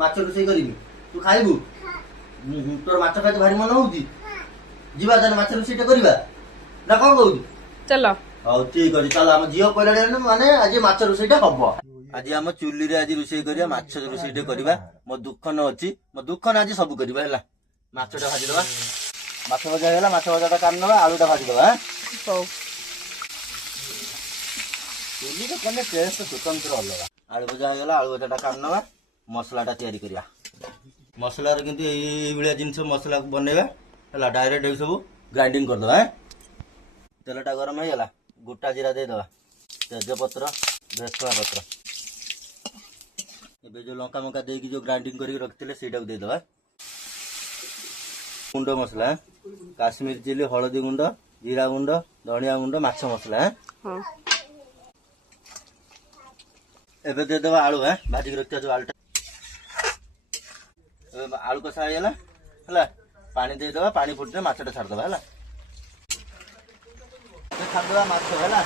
माछ रोषेई करिबी तू खाइबू तोर माछ खाइते भारी मन होउची जीवा जाने माछ रोषेईटा करिबा ना कोन कहू चलो हौ ठीक अछि चल हम जियो पहिला माने आज माछ रोषेईटा हबो आज हम चुल्ली रे आज रोषेई करिया माछ रोषेईटा करिबा मो दुख न अछि मो दुख न आज सब करिबा हैला माछटा भाजी दबा माछ भजा हैला माछ भजाटा कान नबा आलूटा भाजी दबा हो चुल्ली रे कने टेस्ट स्वतंत्र अलगा आलू भजा हैला आलू भजाटा कान नबा मसलाटा तयारी करिया मसला रे किंतु एई बिलिया जिंस मसला बनेबा हैला डायरेक्ट ए सब ग्राइंडिंग कर दबा तेलटा गरम हैला गोटा जीरा दे दबा तेजपत्र भेसुआ पत्र एबे जो लंका मका देकी जो ग्राइंडिंग करी रखथिले सेटा दे दबा गुंड मसला काश्मीर चिली हळदी गुंड जीरा गुंड धनिया गुंड माछ मसला हां एबे दे दबा आलू है भाजी रखथिया जो आलूटा आलू कसा हैला हैला पानी दे दबा पानी फुटले माछटा छाड़ दबा हैला छाड़ दबा माछ हैला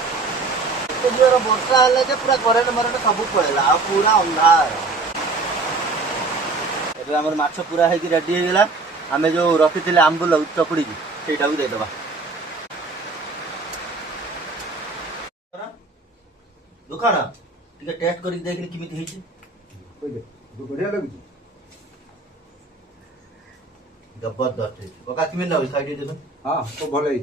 तो जोर वर्षा हैला जे पूरा करेंट मरेंट सब पळेला आ पूरा अंधार एबे हमर माछ पूरा है कि रेडी हे गेला हमें जो रखिथिले आंबुल चपुड़ी की सेटा को दे दबा दुकान ठीक है टेस्ट करी देखली किमिति हिची बढ़िया लगुची जबरदस्त है कका किमिति ना साइड दे हाँ तो भले